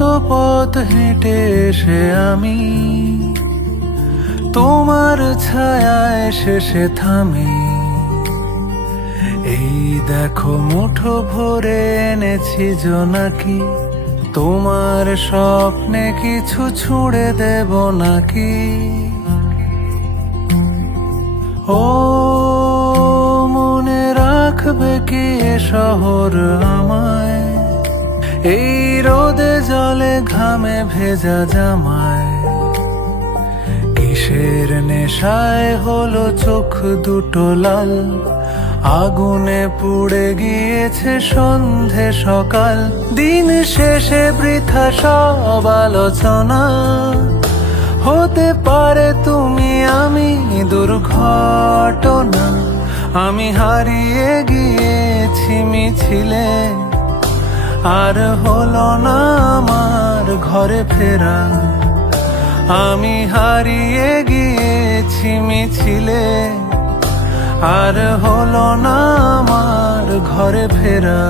কত পথ হেঁটে এসে আমি তোমার ছায়ায় শেষে থামি। এই দেখো মুঠো ভরে এনেছি জোনাকি, তোমার স্বপ্নে কিছু ছুঁড়ে দেব নাকি? ও মনে রাখবে কি এ শহর আমায়, এই রোদে জলে ঘামে ভেজা জামায়? কিসের নেশায় হলো চোখ দুটো লাল, আগুনে পুড়ে গিয়েছে সন্ধে সকাল। দিন শেষে বৃথা সব আলোচনা, হতে পারে তুমি আমি দুর্ঘটনা। আমি হারিয়ে গিয়েছি মিছিলে, আর হলো না আমার ঘরে ফেরা। আমি হারিয়ে গিয়েছি মিছিলে, আর হলো না আমার ঘরে ফেরা।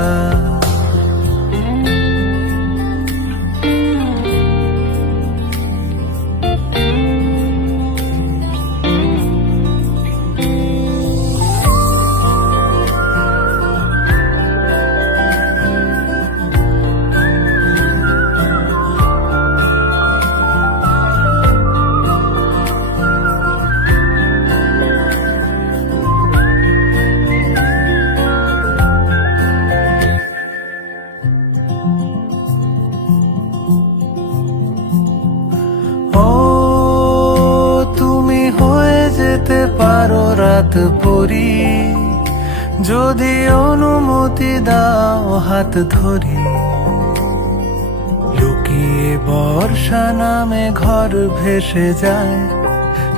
যেতে পারো রাত পরি, যদি অনুমতি দাও হাত ধরি। লুকিয়ে বর্ষা নামে ঘর ভেসে যায়,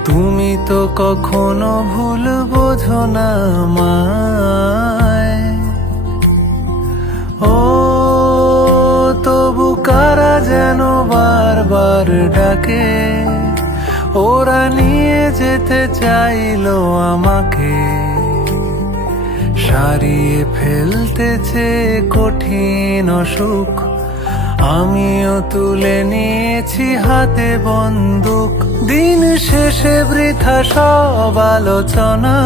তুমি তো কখনো ভুল বোঝো না আমায়। ও তবু কারা যেন বারবার ডাকে, ওরা নিয়ে যেতে চাইলো আমাকে। সারিয়ে ফেলতেছে কঠিন অসুখ, আমিও তুলে নিয়েছি হাতে বন্দুক। দিন শেষে বৃথা সব আলোচনা,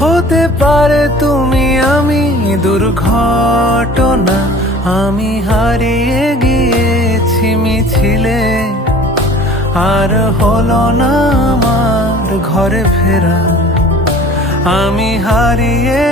হতে পারে তুমি আমি দুর্ঘটনা। আমি হারিয়ে গিয়েছি মিছিলে, আর হলো না আমার ঘরে ফেরা। আমি হারিয়ে